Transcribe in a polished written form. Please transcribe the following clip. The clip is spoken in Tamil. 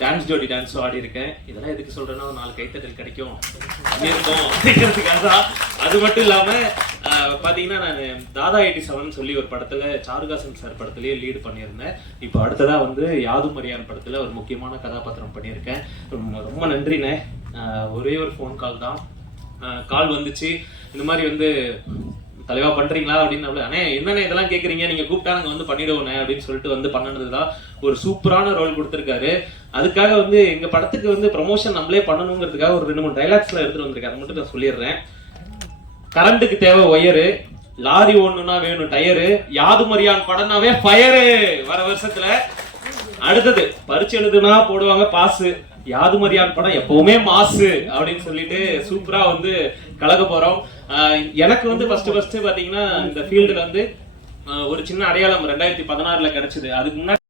டான்ஸ் ஜோடி டான்ஸும் ஆடி இருக்கேன். இதெல்லாம் எதுக்கு சொல்றேன்னா, ஒரு 4 கைத்தட்டல் கிடைக்கும் பண்ணியிருக்கோம் அப்படிங்கிறதுக்காக தான். அது மட்டும் இல்லாமல் பார்த்தீங்கன்னா, நான் தாதா 87 சொல்லி ஒரு படத்தில் சாருகாசன் சார் படத்துலேயே லீடு பண்ணியிருந்தேன். இப்போ அடுத்ததாக வந்து யாதும் அறியான் படத்தில் ஒரு முக்கியமான கதாபாத்திரம் பண்ணியிருக்கேன். ரொம்ப நன்றிண்ணே. ஒரே ஒரு ஃபோன் கால் தான். கால் வந்துச்சு, இந்த மாதிரி வந்து தலைவா பண்றீங்களா அப்படின்னு. அண்ணே என்னண்ணே இதெல்லாம் கேட்குறீங்க, நீங்க கூப்பிட்டா நாங்கள் வந்து பண்ணிடுவோண்ணே அப்படின்னு சொல்லிட்டு வந்து பண்ணனதுதான். ஒரு சூப்பரான ரோல் கொடுத்துருக்காரு. அதுக்காக வந்து எங்க படத்துக்கு வந்து ப்ரமோஷன் நம்மளே பண்ணணுங்கிறதுக்காக ஒரு 2-3 டைலாக்ஸ்ல எடுத்துட்டு வந்திருக்காரு. அதை மட்டும் நான் சொல்லிடுறேன். கரண்ட்டுக்கு தேவை ஒயரு, லாரி ஒண்ணுனா வேணும் டயரு, யாதும் அறியான் படம்னாவே ஃபயரு வர வருஷத்துல. அடுத்தது பரிச்சு எழுதுனா போடுவாங்க பாசு, யாதும் அறியான் படம் எப்பவுமே மாசு அப்படின்னு சொல்லிட்டு சூப்பரா வந்து கலக்க போறோம். எனக்கு வந்து ஃபர்ஸ்ட் பாத்தீங்கன்னா இந்த ஃபீல்டுல வந்து ஒரு சின்ன அடையாளம் 2016 கிடைச்சது. அதுக்கு முன்னாடி